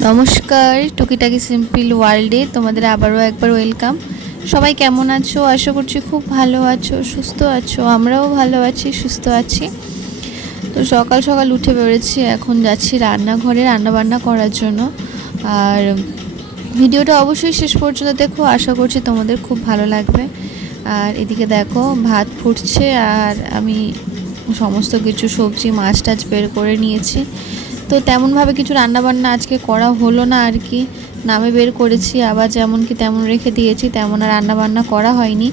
নমস্কার, টুকিটাকি সিম্পল ওয়ার্ল্ডে তোমাদের আবারও একবার ওয়েলকাম। সবাই কেমন আছো? আশা করছি খুব ভালো আছো, সুস্থ আছো, আমরাও ভালো আছি, সুস্থ আছি। তো সকাল সকাল উঠে বেরোচ্ছি, এখন যাচ্ছি রান্নাঘরে রান্না বান্না করার জন্য। আর ভিডিওটা অবশ্যই শেষ পর্যন্ত দেখো, আশা করছি তোমাদের খুব ভালো লাগবে। আর এদিকে দেখো, ভাত ফুটছে আর আমি সমস্ত কিছু সবজি মাছ টাছ বের করে নিয়েছি। তো তেমনভাবে কিছু রান্নাবান্না আজকে করা হলো না আর কি। নামে বের করেছি, আবার যেমন কি তেমন রেখে দিয়েছি, তেমন আর রান্নাবান্না করা হয়নি।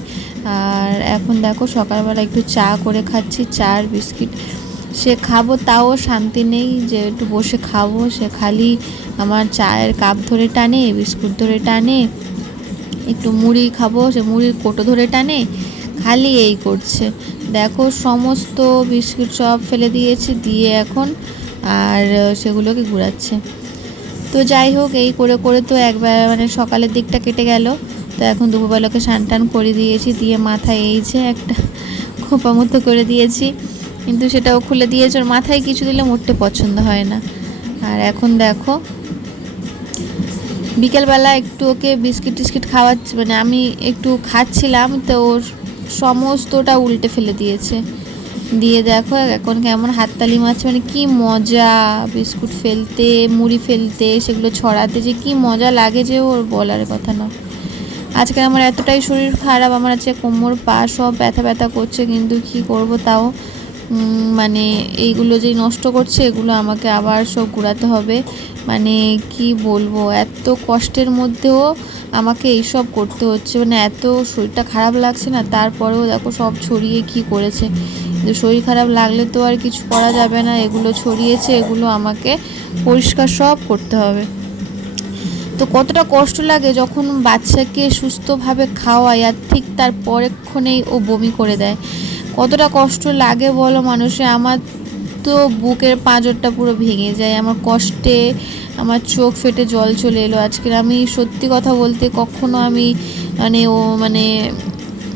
আর এখন দেখো সকালবেলা একটু চা করে খাচ্ছি চা আর বিস্কিট। সে খাব তাও শান্তি নেই যে একটু বসে খাব। সে খালি আমার চায়ের কাপ ধরে টানে, বিস্কুট ধরে টানে, একটু মুড়ি খাব, সে মুড়ির কোটো ধরে টানে, খালি এই করছে। দেখো সমস্ত বিস্কুট সব ফেলে দিয়েছি, দিয়ে এখন আর সেগুলোকে ঘুরাচ্ছে। তো যাই হোক, এই করে করে তো একবার মানে সকালের দিকটা কেটে গেল। তো এখন দুপুরবেলাকে স্নান টান করে দিয়েছি, দিয়ে মাথায় এই যে একটা খোপা মতো করে দিয়েছি। কিন্তু সেটাও খুলে দিয়েছে ওর মাথায় কিছু দিলে মোটে পছন্দ হয় না। আর এখন দেখো, বিকেলবেলা একটু ওকে বিস্কিট টিস্কিট খাওয়াচ্ছি মানে আমি একটু খাচ্ছিলাম, তো ওর সমস্তটা উল্টে ফেলে দিয়েছে। দিয়ে দেখো এখন কেমন হাততালি মারছে মানে কি মজা। বিস্কুট ফেলতে, মুড়ি ফেলতে, সেগুলো ছড়াতে, যে কি মজা লাগে যে ওর বলার কথা না। আজকে আমার এতটাই শরীর খারাপ, আমার আছে কোমর পা সব ব্যথা ব্যথা করছে, কিন্তু কি করব তাও? মানে এইগুলো যে নষ্ট করছে, এগুলো আমাকে আবার সব ঘুরাতে হবে। মানে কি বলব, এত কষ্টের মধ্যেও আমাকে এইসব করতে হচ্ছে। মানে এত শরীরটা খারাপ লাগছে না, তারপরেও দেখো সব ছড়িয়ে কি করেছে। শরীর খারাপ লাগলে তো আর কিছু করা যাবে না, এগুলো ছড়িয়েছে, এগুলো আমাকে পরিষ্কার সব করতে হবে। তো কতটা কষ্ট লাগে যখন বাচ্চাকে সুস্থভাবে খাওয়ায় আর ঠিক তার পরেক্ষণেই ও বমি করে দেয়। কতটা কষ্ট লাগে বলো মানুষে, আমার তো বুকের পাঁজরটা পুরো ভেঙে যায়, আমার কষ্টে আমার চোখ ফেটে জল চলে এলো। আজকের আমি সত্যি কথা বলতে কখনো আমি মানে ও মানে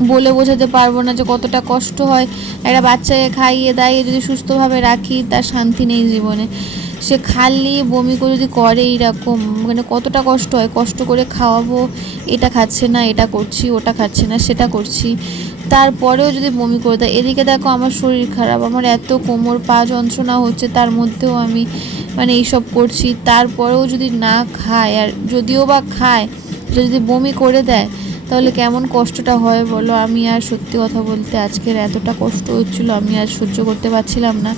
বলে বোঝাতে পারব না যে কতটা কষ্ট হয়। একটা বাচ্চাকে খাইয়ে দাইয়ে যদি সুস্থভাবে রাখি, তার শান্তি নেই জীবনে। সে খালি বমি করে যদি করে এইরকম মানে কতটা কষ্ট হয়? কষ্ট করে খাওয়াবো, এটা খাচ্ছে না, এটা করছি, ওটা খাচ্ছে না, সেটা করছি। তারপরেও যদি বমি করে দেয়, এদিকে দেখো আমার শরীর খারাপ, আমার এত কোমর পা যন্ত্রণা হচ্ছে, তার মধ্যেও আমি মানে এইসব করছি। তারপরেও যদি না খায়, আর যদিও বা খায়, যদি বমি করে দেয় তাহলে কেমন কষ্টটা হয় বলো? আমি আর সত্যি কথা বলতে আজকের এতটা কষ্ট হচ্ছিল, আমি আর সহ্য করতে পারছিলাম না।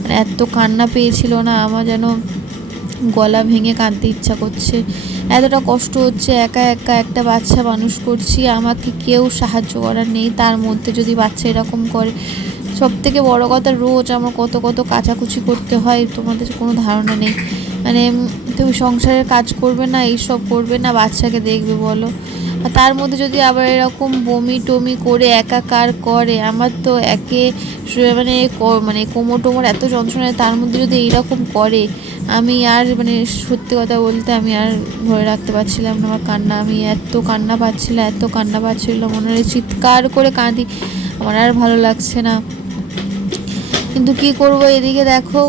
মানে এত কান্না পেয়েছিল না, আমার যেন গলা ভেঙে কাঁদতে ইচ্ছা করছে। এতটা কষ্ট হচ্ছে, একা একা একটা বাচ্চা মানুষ করছি, আমাকে কেউ সাহায্য করার নেই। তার মধ্যে যদি বাচ্চা এরকম করে সব থেকে বড়ো কথা রোজ আমার কত কত কাচাকুচি করতে হয়, তোমাদের কোনো ধারণা নেই। মানে তুমি সংসারের কাজ করবে না, এইসব করবে না, বাচ্চাকে দেখবে বলো। তার মধ্যে যদি আবার এরকম বমি টমি করে একাকার করে, আমার তো একে মানে মানে কোমর টোমর এত যন্ত্রণা তার মধ্যে যদি এইরকম করে, আমি আর মানে সত্যি কথা বলতে আমি আর ধরে রাখতে পারছিলাম না, আমার কান্না, আমি এত কান্না পাচ্ছিল এত কান্না পাচ্ছিল, মনে হয় চিৎকার করে কাঁদি, আমার আর ভালো লাগছে না। কিন্তু কি করব, এদিকে দেখো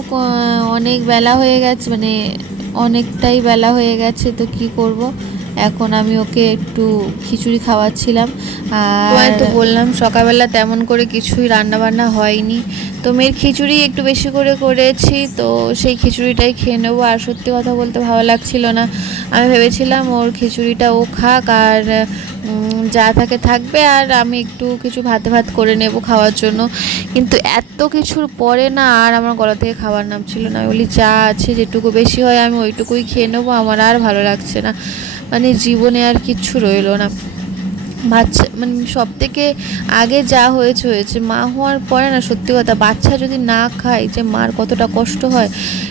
অনেক বেলা হয়ে গেছে মানে অনেকটাই বেলা হয়ে গেছে, তো কি করব? এখন আমি ওকে একটু খিচুড়ি খাওয়াচ্ছিলাম। আর তো বললাম, সকালবেলা তেমন করে কিছুই রান্না বান্না হয়নি। তো মেয়ের খিচুড়ি একটু বেশি করে করেছি, তো সেই খিচুড়িটাই খেয়ে নেব। আর সত্যি কথা বলতে ভালো লাগছিল না। আমি ভেবেছিলাম ওর খিচুড়িটা ও খাক, আর যা থাকে থাকবে, আর আমি একটু কিছু ভাতে ভাত করে নেব খাওয়ার জন্য। কিন্তু এত কিছুর পরে না আর আমার গলা থেকে খাবার নাম ছিল না। আমি বলি, যা আছে, যেটুকু বেশি হয়, আমি ওইটুকুই খেয়ে নেব, আমার আর ভালো লাগছে না। মানে জীবনে আর কিচ্ছু রইল না। বাচ্চা মানে সব থেকে আগে যা হয়েছে হয়েছে, মা হওয়ার পরে না সত্যি কথা, বাচ্চা যদি না খায় যে মার কতটা কষ্ট হয়,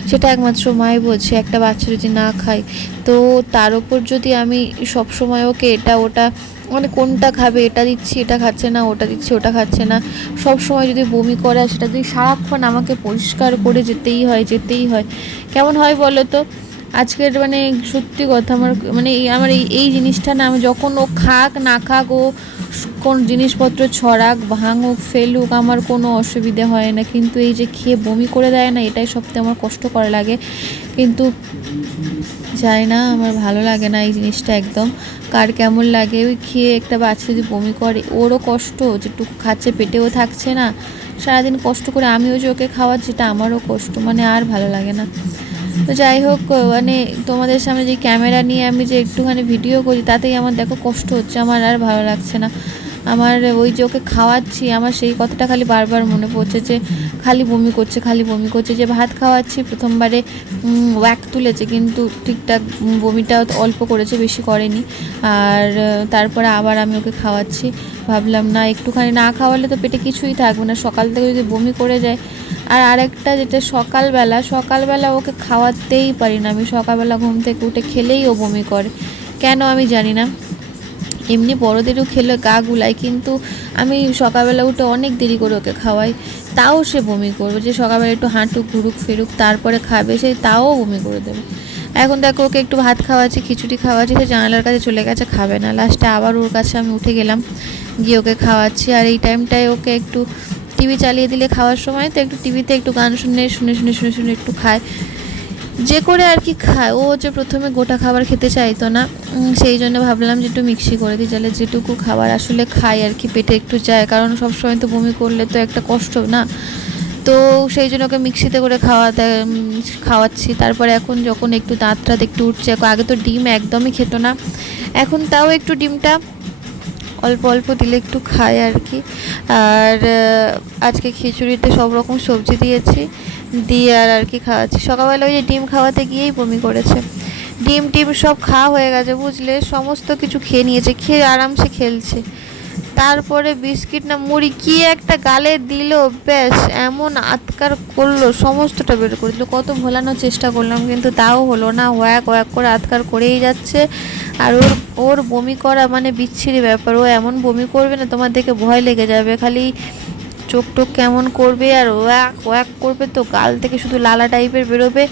সেটা একমাত্র মাই বলছে, একটা বাচ্চা যদি না খায়, তো তার উপর যদি আমি সব সময় ওকে এটা, ওটা মানে কোনটা খাবে, এটা দিচ্ছি, এটা খাচ্ছে না, ওটা দিচ্ছি, ওটা খাচ্ছে না সব সময় যদি বমি করে সেটা যদি সারাক্ষণ আমাকে পরিষ্কার করে যেতেই হয় যেতেই হয়, কেমন হয় বলো তো? আজকের মানে সত্যি কথা আমার মানে আমার এই এই জিনিসটা না, আমি যখন ও খাক না খাক ও কোন জিনিসপত্র ছড়াক, ভাঙুক, ফেলুক, আমার কোনো অসুবিধে হয় না। কিন্তু এই যে খেয়ে বমি করে দেয় না, এটাই সবথেকে আমার কষ্ট করা লাগে। কিন্তু যাই না, আমার ভালো লাগে না এই জিনিসটা একদম। কার কেমন লাগে? ওই খেয়ে একটা বাচ্চা যদি বমি করে, ওরও কষ্ট যেটুকু খাচ্ছে, পেটেও থাকছে না। সারাদিন কষ্ট করে আমিও যে ওকে খাওয়াচ্ছি এটা আমারও কষ্ট মানে আর ভালো লাগে না। তো যাই হোক মানে তোমাদের সামনে যে ক্যামেরা নিয়ে আমি যে একটুখানি ভিডিও করি, তাতেই আমার দেখো কষ্ট হচ্ছে, আমার আর ভালো লাগছে না। আমার ওই যে ওকে খাওয়াচ্ছি, আমার সেই কথাটা খালি বারবার মনে পড়ছে যে খালি বমি করছে, খালি বমি করছে, যে ভাত খাওয়াচ্ছি, প্রথমবারে ওয়াক তুলেছে, কিন্তু ঠিকঠাক বমিটা অল্প করেছে, বেশি করেনি। আর তারপরে আবার আমি ওকে খাওয়াচ্ছি। ভাবলাম, না, একটুখানি না খাওয়ালে তো পেটে কিছুই থাকবে না, সকাল থেকে যদি বমি করে যায়। আর আরেকটা যেটা সকালবেলা সকালবেলা ওকে খাওয়াতেই পারি না। আমি সকালবেলা ঘুম থেকে উঠে খেলেই ও বমি করে। কেন আমি জানি না। এমনি বড়দেরও খেলে গা গুলায়, কিন্তু আমি সকালবেলা উঠে অনেক দেরি করে ওকে খাওয়াই। তাও সে বমি করবে, যে সকালবেলা একটু হাঁটুক, ঘুরুক, ফেরুক, তারপরে খাবে সে তাও বমি করে দেবে। এখন দেখো ওকে একটু ভাত খাওয়াচ্ছি, খিচুড়ি খাওয়াচ্ছি, সে জানালার কাছে চলে গেছে, খাবে না। লাস্টে আবার ওর কাছে আমি উঠে গেলাম, গিয়ে ওকে খাওয়াচ্ছি। আর এই টাইমটায় ওকে একটু টিভি চালিয়ে দিলে খাওয়ার সময় তো একটু টিভিতে একটু গান শুনে শুনে শুনে শুনে শুনে একটু খায়। যে করে আর কি খায়। ও যে প্রথমে গোটা খাবার খেতে চাইতো না সেই জন্য ভাবলাম যে একটু মিক্সি করে দিই তাহলে যেটুকু খাবার আসলে খাই আর কি, পেটে একটু যায়। কারণ সবসময় তো বমি করলে তো একটা কষ্ট না। তো সেই জন্য ওকে মিক্সিতে করে খাওয়াতে খাওয়াচ্ছি। তারপরে এখন যখন একটু দাঁত টাত একটু উঠছে আগে তো ডিম একদমই খেতো না। এখন তাও একটু ডিমটা অল্প অল্প দিলে একটু খায় আর কি। আর আজকে খিচুড়িতে সব রকম সবজি দিয়েছি। দিয়ে আর আর কি খাওয়াচ্ছি। সকালবেলা ওই যে ডিম খাওয়াতে গিয়েই বমি করেছে। ডিম টিম সব খাওয়া হয়ে গেছে, বুঝলে? সমস্ত কিছু খেয়ে নিয়েছে, খেয়ে আরামসে খেলছে। তারপরে বিস্কিট না মুড়ি কি একটা গালে দিল, ব্যাস, এমন আতকার করল, সমস্তটা বের করে দিল। কত ভোলানোর চেষ্টা করলাম, কিন্তু তাও হলো না। ওয়াক ওয়াক করে আতকার করেই যাচ্ছে। আর ওর ওর বমি করা মানে বিচ্ছিরি ব্যাপার। ও এমন বমি করবে না, তোমার দেখে ভয় লেগে যাবে। খালি চোখ টোক কেমন করবে আর ওয়াক ওয়াক করবে তো? গাল থেকে শুধু লালা টাইপের বেরোবে।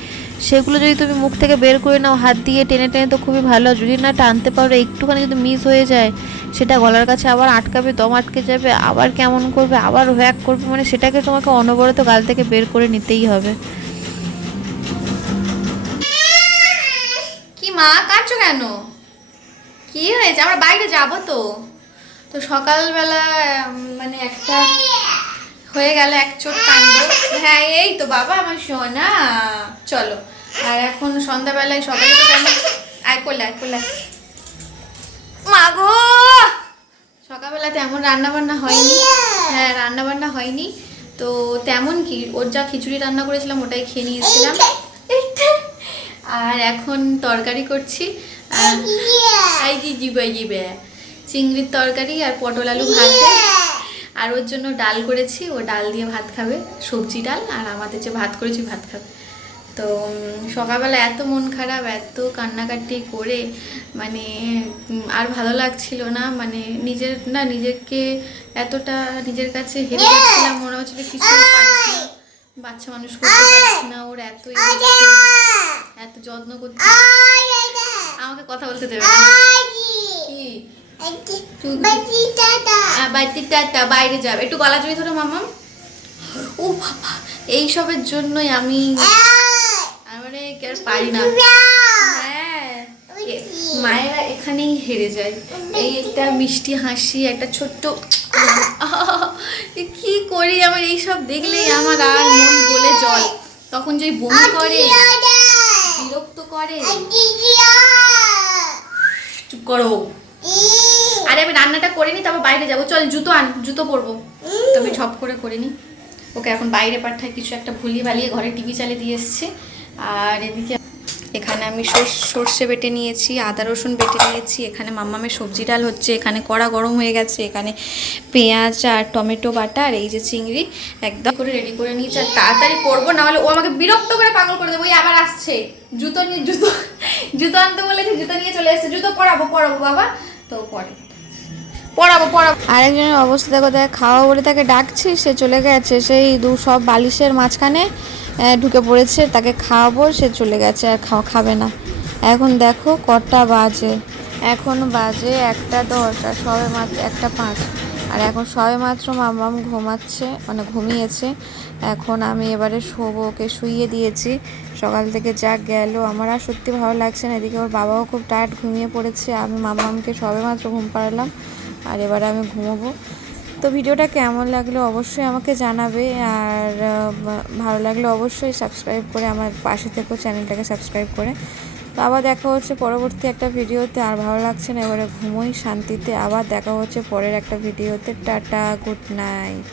সেগুলো যদি তুমি মুখ থেকে বের করে নাও, হাত দিয়ে টেনে টেনে তো খুবই ভালো। যদি না টানতে পারো, একটুখানি যদি মিস হয়ে যায়, সেটা গলার কাছে আবার আটকাবে, দম আটকে যাবে, আবার কেমন করবে, আবার ওয়াক করবে মানে সেটাকে তোমাকে অনবরত গাল থেকে বের করে নিতেই হবে। কি মা, কাঁদছো কেন? কি হয়েছে? আমরা বাইরে যাব তো। তো সকালবেলা মানে একটা হয়ে গেল এক চোট কাণ্ড হ্যাঁ এই তো বাবা, আমার সোনা। চলো। আর এখন সন্ধ্যাবেলায় সকালে তো কেমন? আয় করলে আয় করলে আয়। মা গো! সকালবেলা তেমন রান্না বান্না হয়নি। হ্যাঁ রান্না বান্না হয়নি। তো তেমন কি, ওর যা খিচুড়ি রান্না করেছিলাম, ওটাই খেয়ে নিয়েছিলাম। আর এখন তরকারি করছি। আই জি জিবে জিবে। চিংড়ির তরকারি আর পটল আলু ভাতে আর ওর জন্য ডাল করেছি ও ডাল দিয়ে ভাত খাবে সবজি ডাল আর আমাদের যে ভাত করেছি ভাত খাবে। তো সকালবেলা এত মন খারাপ এত কান্নাকাটি করে মানে আর ভালো লাগছিল না মানে নিজের না নিজেকে এতটা নিজের কাছে হেরে যাচ্ছিলাম মনে হচ্ছিল কিছু পারছি বাচ্চা মানুষ করতে পারছি না ওর এত এত যত্ন করতে আমাকে কথা বলতে দেবে না। কি? বাড়িতে টাটা। বাইরে যাবে একটু গলা জড়িয়ে ধরো মামাম। ও বাবা এইসবের জন্যই আমি মানে কি আর পারি না। হ্যাঁ মায়েরা এখানেই হেরে যায়। এই একটা মিষ্টি হাসি একটা ছোট্ট কি করি আমার এইসব দেখলেই আমার আর মন বলে জল। তখন যে বমি করে বিরক্ত করে। চুপ করো। আমি রান্নাটা করে নি তারপর বাইরে যাব। চল, জুতো আন, জুতো পরবো। তবে ঝপ করে করে নি ওকে এখন বাইরে পাঠায় কিছু একটা ভুলিয়ে ভালিয়ে ঘরে টিভি চালিয়ে দিয়ে এসছে। আর এদিকে এখানে আমি সর- সর্ষে বেটে নিয়েছি, আদা রসুন বেটে নিয়েছি, এখানে মাম্মামের সবজি ডাল হচ্ছে, এখানে কড়া গরম হয়ে গেছে, এখানে পেঁয়াজ আর টমেটো বাটা আর এই যে চিংড়ি, একদম করে রেডি করে নিয়েছি। আর তাড়াতাড়ি করব, না হলে ও আমাকে বিরক্ত করে পাগল করে দেবো, ওই আবার আসছে। জুতো নিয়ে জুতো জুতো আনতে বলেছে, জুতো নিয়ে চলে এসেছে, জুতো পরাবো পরাবো বাবা, তো পরে। পরাবো পরাবো আরেকজনের অবস্থা দেখো, দেখ, খাওয়া বলে তাকে ডাকছি, সে চলে গেছে, সেই দু সব বালিশের মাঝখানে ঢুকে পড়েছে, তাকে খাওয়াবো, সে চলে গেছে, আর খাওয়া খাবে না। এখন দেখো, কটা বাজে। এখন বাজে একটা দশ, আর সবে মাত্র একটা পাঁচ। আর এখন সবে মাত্র মামাম ঘুমাচ্ছে মানে ঘুমিয়েছে। এখন আমি এবারে শোবো, ওকে শুইয়ে দিয়েছি। সকাল থেকে যা গেল, আমার আর সত্যি ভালো লাগছে না, এদিকে ওর বাবাও খুব টায়ার্ড ঘুমিয়ে পড়েছে। আমি মামামকে সবে মাত্র ঘুম পাড়ালাম। আর এবারে আমি ঘুমোবো। তো ভিডিওটা কেমন লাগল অবশ্যই আমাকে জানাবে। আর ভালো লাগলে অবশ্যই সাবস্ক্রাইব করে আমার পাশে থেকেও চ্যানেলটাকে সাবস্ক্রাইব করে। তো আবার দেখা হচ্ছে পরবর্তী একটা ভিডিওতে। আর ভালো লাগছে না, এবারে ঘুমোই শান্তিতে। আবার দেখা হচ্ছে পরের একটা ভিডিওতে। Tata, good night.